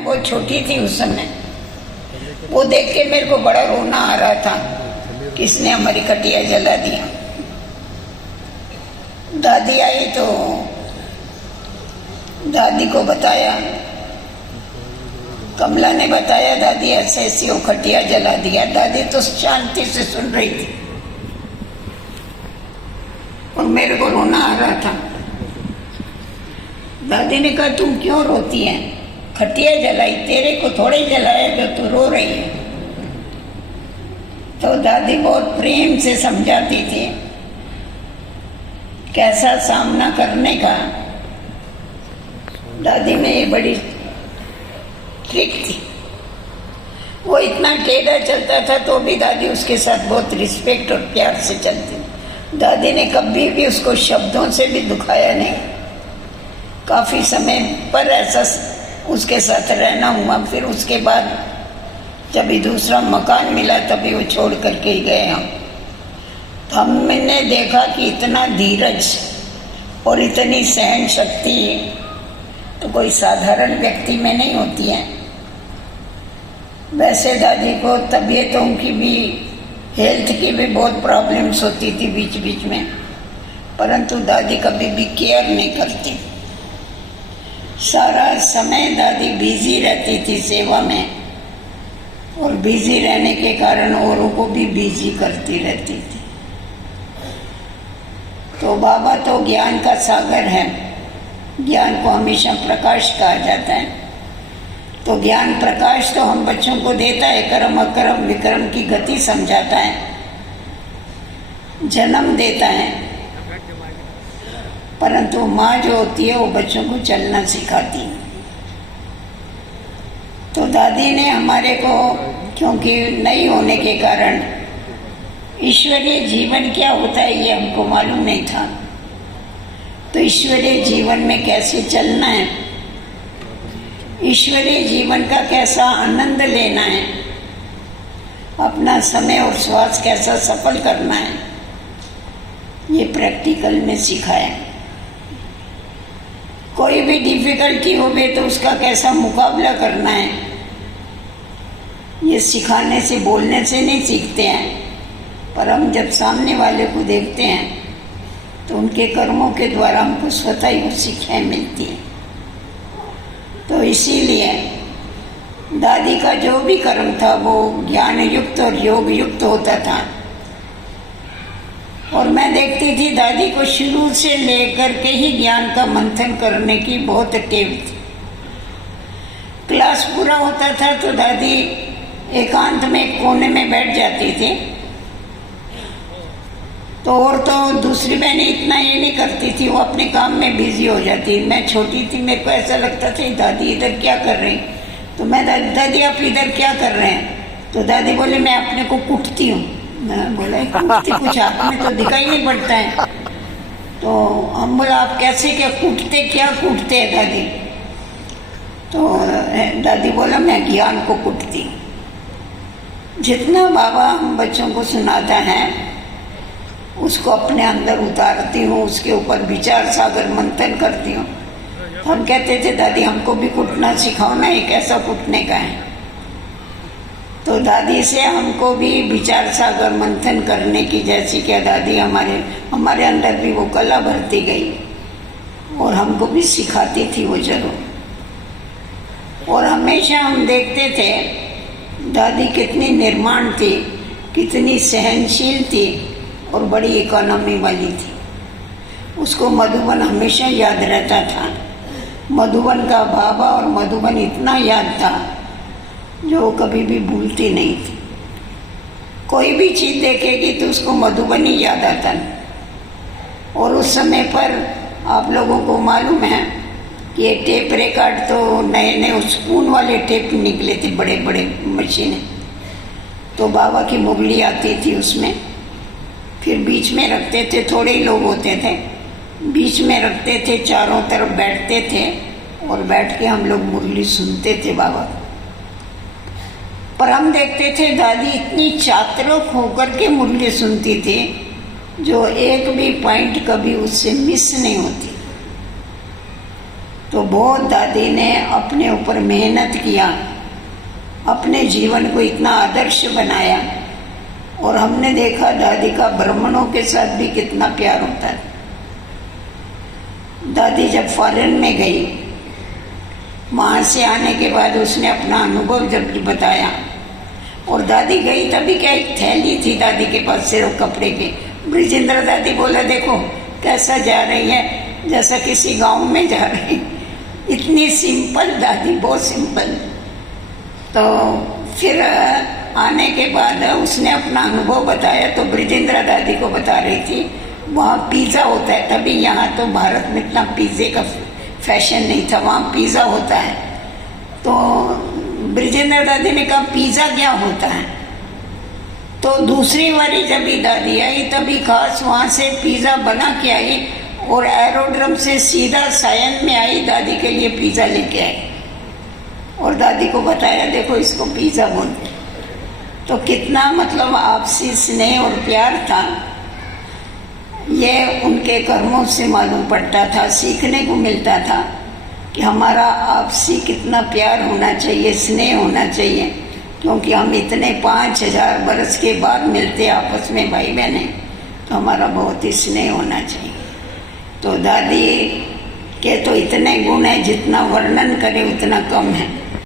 मैं बहुत छोटी थी उस समय, वो देख के मेरे को बड़ा रोना आ रहा था, किसने हमारी खटिया जला दिया। दादी आई तो दादी को बताया, कमला ने बताया दादी ऐसे ऐसी वो खटिया जला दिया। दादी तो शांति से सुन रही थी और मेरे को रोना आ रहा था। दादी ने कहा तुम क्यों रोती है, खटिया जलाई, तेरे को थोड़े जलाया जो तू रो रही है। तो दादी बहुत प्रेम से समझाती थी कैसा सामना करने का। दादी में ये बड़ी ट्रिक थी। वो इतना टेढ़ा चलता था तो भी दादी उसके साथ बहुत रिस्पेक्ट और प्यार से चलती। दादी ने कभी भी उसको शब्दों से भी दुखाया नहीं। काफी समय पर ऐसा उसके साथ रहना हुआ। फिर उसके बाद जब भी दूसरा मकान मिला तभी वो छोड़ करके ही गए हम। तो हमने देखा कि इतना धीरज और इतनी सहन शक्ति तो कोई साधारण व्यक्ति में नहीं होती है। वैसे दादी को तबीयतों की भी, हेल्थ की भी बहुत प्रॉब्लम्स होती थी बीच बीच में, परंतु दादी कभी भी केयर नहीं करती। सारा समय दादी बिजी रहती थी सेवा में और बिजी रहने के कारण औरों को भी बिजी करती रहती थी। तो बाबा तो ज्ञान का सागर है, ज्ञान को हमेशा प्रकाश कहा जाता है। तो ज्ञान प्रकाश तो हम बच्चों को देता है, कर्म अकर्म विक्रम की गति समझाता है, जन्म देता है, परंतु माँ जो होती है वो बच्चों को चलना सिखाती है। तो दादी ने हमारे को, क्योंकि नहीं होने के कारण ईश्वरीय जीवन क्या होता है ये हमको मालूम नहीं था, तो ईश्वरीय जीवन में कैसे चलना है, ईश्वरीय जीवन का कैसा आनंद लेना है, अपना समय और श्वास कैसा सफल करना है, ये प्रैक्टिकल में सिखाया। कोई भी डिफिकल्टी हो गई तो उसका कैसा मुकाबला करना है, ये सिखाने से, बोलने से नहीं सीखते हैं। पर हम जब सामने वाले को देखते हैं तो उनके कर्मों के द्वारा हमको स्वतः ही वो शिक्षाएं मिलती हैं। तो इसीलिए दादी का जो भी कर्म था वो ज्ञान युक्त और योग युक्त होता था। और मैं देखती थी दादी को शुरू से लेकर के ही ज्ञान का मंथन करने की बहुत टेव थी। क्लास पूरा होता था तो दादी एकांत में एक कोने में बैठ जाती थी। तो और तो दूसरी बहनें इतना ये नहीं करती थी, वो अपने काम में बिजी हो जाती। मैं छोटी थी, मेरे को ऐसा लगता था दादी इधर क्या कर रही, तो मैं दादी आप इधर क्या कर रहे हैं, तो दादी बोले मैं अपने को कुटती हूँ। मैं बोला कुटती, कुछ हाथ में तो दिखाई नहीं पड़ता है। तो हम बोला आप कैसे, क्या कूटते, क्या कूटते हैं दादी, तो दादी बोला मैं ज्ञान को कूटती हूँ। जितना बाबा हम बच्चों को सुनाता है उसको अपने अंदर उतारती हूँ, उसके ऊपर विचार सागर मंथन करती हूँ। हम कहते थे दादी हमको भी कुटना सिखाओ ना, ये कैसा कुटने का है। तो दादी से हमको भी विचार सागर मंथन करने की, जैसी क्या दादी हमारे अंदर भी वो कला भरती गई और हमको भी सिखाती थी वो जरूर। और हमेशा हम देखते थे दादी कितनी निर्माण थी, कितनी सहनशील थी और बड़ी इकोनॉमी वाली थी। उसको मधुबन हमेशा याद रहता था। मधुबन का बाबा और मधुबन इतना याद था जो कभी भी भूलती नहीं थी। कोई भी चीज़ देखेगी तो उसको मधुबन ही याद आता। और उस समय पर आप लोगों को मालूम है कि ये टेप रिकॉर्ड तो नए नए स्पून वाले टेप निकले थे, बड़े बड़े मशीनें। तो बाबा की मुरली आती थी उसमें, फिर बीच में रखते थे, थोड़े ही लोग होते थे, बीच में रखते थे, चारों तरफ बैठते थे और बैठ के हम लोग मुरली सुनते थे बाबा। पर हम देखते थे दादी इतनी चातुर होकर के मुरली सुनती थी जो एक भी पॉइंट कभी उससे मिस नहीं होती। तो बहुत दादी ने अपने ऊपर मेहनत किया, अपने जीवन को इतना आदर्श बनाया। और हमने देखा दादी का ब्राह्मणों के साथ भी कितना प्यार होता है। दादी जब फॉरेन में गई, वहाँ से आने के बाद उसने अपना अनुभव जब बताया, और दादी गई तभी क्या एक थैली थी दादी के पास सिर्फ कपड़े की। ब्रिजेंद्र दादी बोला देखो कैसा जा रही है, जैसा किसी गांव में जा रही। इतनी सिंपल दादी, बहुत सिंपल। तो फिर आने के बाद उसने अपना अनुभव बताया, तो ब्रिजेंद्र दादी को बता रही थी वहाँ पिज़्ज़ा होता है, तभी यहाँ तो भारत में इतना पिज़्ज़े का फैशन नहीं था, वहाँ पिज़्ज़ा होता है। तो ब्रिजेंद्र दादी ने कहा पिज़्ज़ा क्या होता है। तो दूसरी बारी जब भी दादी आई तभी खास वहाँ से पिज़्ज़ा बना के आई, और एरोड्रम से सीधा सायन में आई, दादी के लिए पिज़्ज़ा लेके आई और दादी को बताया देखो इसको पिज़्ज़ा बोलते। तो कितना मतलब आपसी स्नेह और प्यार था, ये उनके कर्मों से मालूम पड़ता था, सीखने को मिलता था कि हमारा आपसी कितना प्यार होना चाहिए, स्नेह होना चाहिए। क्योंकि हम इतने 5000 बरस के बाद मिलते आपस में भाई बहनें, तो हमारा बहुत ही स्नेह होना चाहिए। तो दादी के तो इतने गुण हैं जितना वर्णन करें उतना कम है।